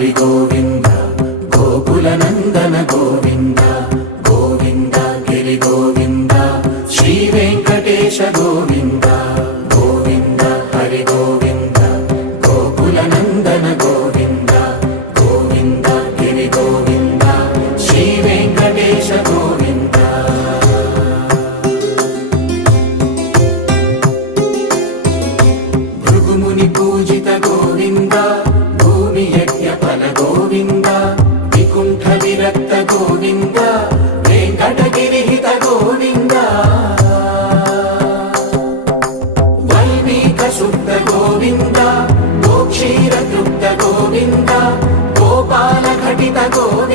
హరి గోవింద గోకుల నందన గోవింద గోవింద గిరి గోవింద శ్రీ వెంకటేశ గోవింద గోవింద హరి గోవింద గోకుల నందన గోవింద గోవింద గిరి గోవింద శ్రీ వెంకటేశ గోవింద భృగుముని పూజిత గోవింద భూమి యజ్ఞ ఫల గోవింద వికుంఠ విరక్త గోవింద వెంకటగిరిహిత గోవింద వైదిక శుద్ధ గోవింద గోక్షీర తృప్త గోవింద గోపాల ఘటిత గోవింద